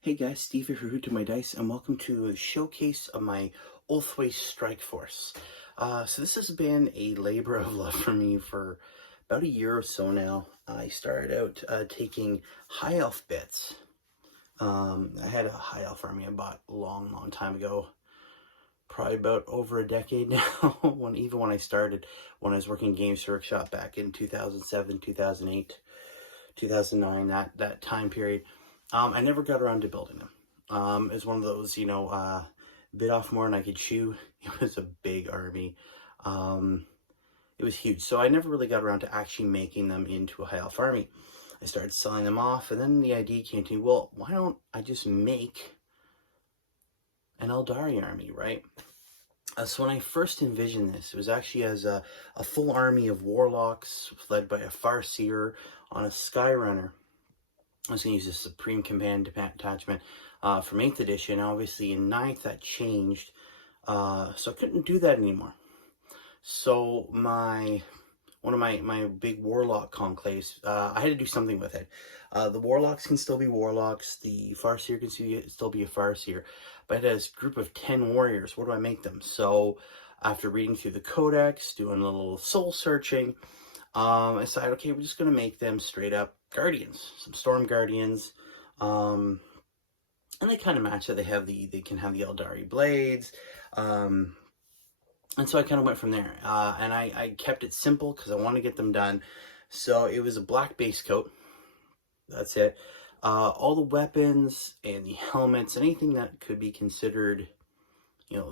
Hey guys, Steve here who to my dice, and welcome to a showcase of my Ulthwe Strike Force. So this has been a labor of love for me for about a year or so now. I started out taking high elf bits. I had a high elf army I bought a long time ago, probably about over a decade now. Even when I started, when I was working Games Workshop back in 2007, 2008, 2009, that time period. I never got around to building them. It was one of those, bit off more than I could chew. It was a big army. It was huge. So I never really got around to actually making them into a high elf army. I started selling them off, and then the idea came to me, well, why don't I just make an Eldari army, right? So when I first envisioned this, it was actually as a full army of warlocks led by a Farseer on a Skyrunner. I was going to use the Supreme Command Detachment from 8th edition. Obviously in 9th that changed, so I couldn't do that anymore. So one of my big Warlock conclaves, I had to do something with it. The Warlocks can still be Warlocks, the Farseer can still be a Farseer, but as a group of 10 warriors, what do I make them? So after reading through the Codex, doing a little soul searching, I decided, okay, we're just going to make them straight up Guardians, some Storm Guardians, and they kind of match that. They can have the Eldari blades, and so I kind of went from there, and I kept it simple because I want to get them done. So it was a black base coat, that's it. All the weapons and the helmets, anything that could be considered,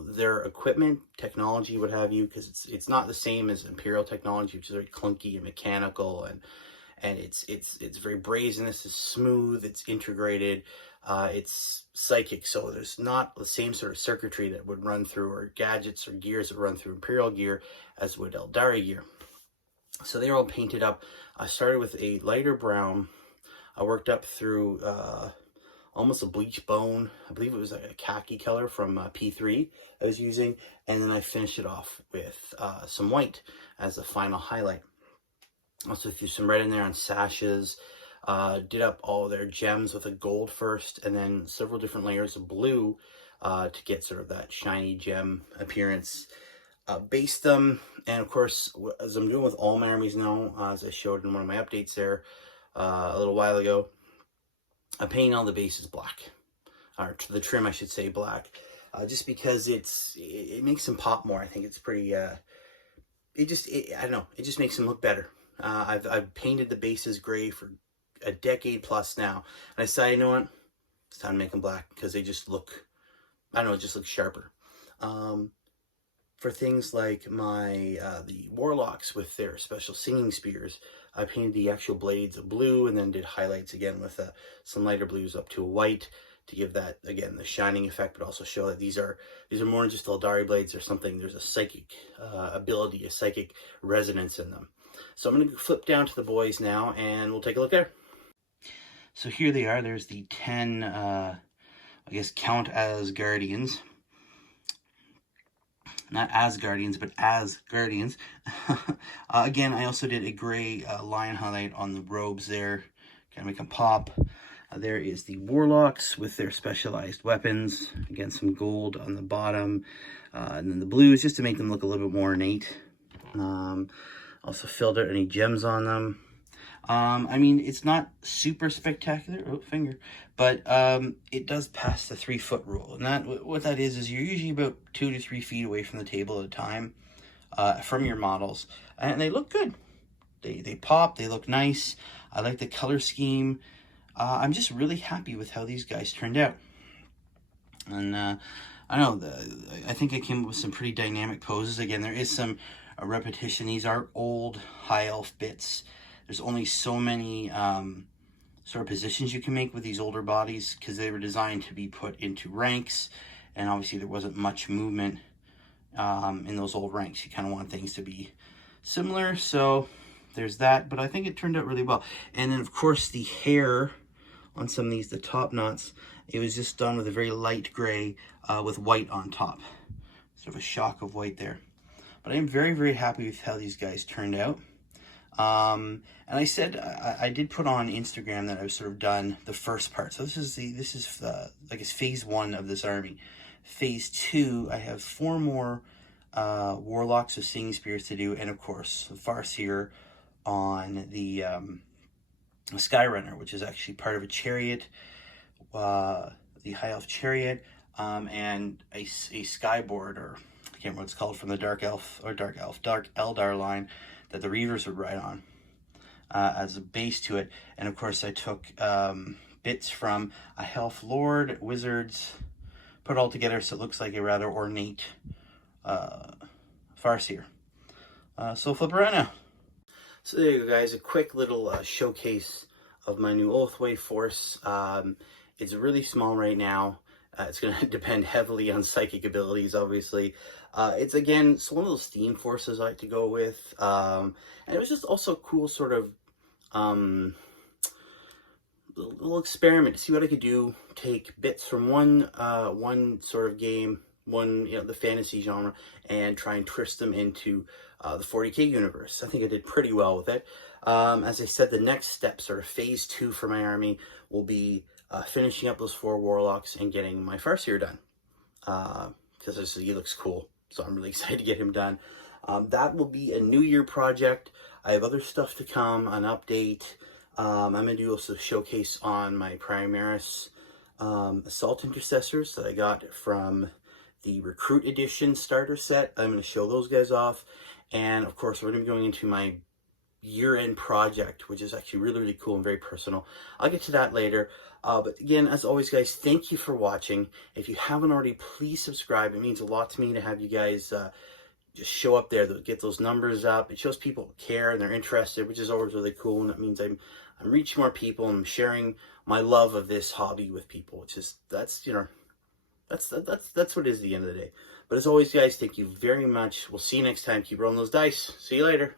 their equipment, technology, what have you, because it's not the same as Imperial technology, which is very clunky and mechanical, and it's very brazen. This is smooth, it's integrated, it's psychic, so there's not the same sort of circuitry that would run through, or gadgets or gears that run through Imperial gear as would Eldari gear. So they're all painted up. I started with a lighter brown. I worked up through almost a bleach bone. I believe it was like a khaki color from P3 I was using, and then I finished it off with some white as the final highlight. Also threw some red in there on sashes, did up all their gems with a gold first, and then several different layers of blue to get sort of that shiny gem appearance. Based them, and of course, as I'm doing with all my armies now, as I showed in one of my updates there a little while ago, I'm painting all the bases black, or the trim, I should say, black, just because it makes them pop more. I think it's pretty, I don't know, it just makes them look better. I've painted the bases gray for a decade plus now, and I decided, you know what, it's time to make them black, because they just look, I don't know, it just looks sharper. For things like the Warlocks with their special singing spears, I painted the actual blades a blue, and then did highlights again with some lighter blues up to a white to give that, again, the shining effect, but also show that these are more than just Eldari blades. There's something, there's a psychic ability, a psychic resonance in them. So I'm going to flip down to the boys now, and we'll take a look there. So here they are. There's the 10, I guess, count as Guardians. Not as Guardians, but as Guardians. Again, I also did a gray line highlight on the robes there. Kind of make them pop. There is the Warlocks with their specialized weapons. Again, some gold on the bottom. And then the blues, just to make them look a little bit more ornate. Also filled out any gems on them. I mean, it's not super spectacular, but it does pass the 3-foot rule. And what that is you're usually about 2 to 3 feet away from the table at a time from your models. And they look good. They pop, they look nice. I like the color scheme. I'm just really happy with how these guys turned out. And I don't know, I think I came up with some pretty dynamic poses. Again, there is some repetition. These are old high elf bits. There's only so many sort of positions you can make with these older bodies, because they were designed to be put into ranks, and obviously there wasn't much movement in those old ranks. You kind of want things to be similar, so there's that, but I think it turned out really well. And then, of course, the hair on some of these, the top knots, it was just done with a very light gray with white on top. Sort of a shock of white there. But I'm very, very happy with how these guys turned out. And I said I did put on Instagram that I've sort of done the first part. So this is I guess phase 1 of this army. Phase 2, I have 4 more warlocks with singing spirits to do, and of course the Farseer on the Skyrunner, which is actually part of a chariot, the High Elf chariot, and a skyboard, or I can't remember what it's called, from the Dark Eldar line that the Reavers would ride on as a base to it. And of course I took bits from a Elf Lord, Wizards, put it all together so it looks like a rather ornate Farseer. So flip around now. So there you go, guys, a quick little showcase of my new Ulthwe force. It's really small right now. It's going to depend heavily on psychic abilities, obviously. It's one of those theme forces I like to go with. And it was just also cool sort of little experiment to see what I could do. Take bits from one sort of game, the fantasy genre, and try and twist them into the 40k universe. I think I did pretty well with it. As I said, the next step, sort of phase 2 for my army, will be finishing up those 4 warlocks and getting my Farseer done. Because he looks cool, so I'm really excited to get him done. That will be a New Year project. I have other stuff to come, an update. I'm going to do also a showcase on my Primaris Assault Intercessors that I got from the Recruit Edition starter set. I'm going to show those guys off. And of course, we're going to be going into my year-end project, which is actually really, really cool and very personal. I'll get to that later. But again, as always, guys, thank you for watching. If you haven't already, please subscribe. It means a lot to me to have you guys just show up there, get those numbers up. It shows people care and they're interested, which is always really cool. And it means I'm reaching more people and I'm sharing my love of this hobby with people, which is, that's what it is at the end of the day. But as always, guys, thank you very much. We'll see you next time. Keep rolling those dice. See you later.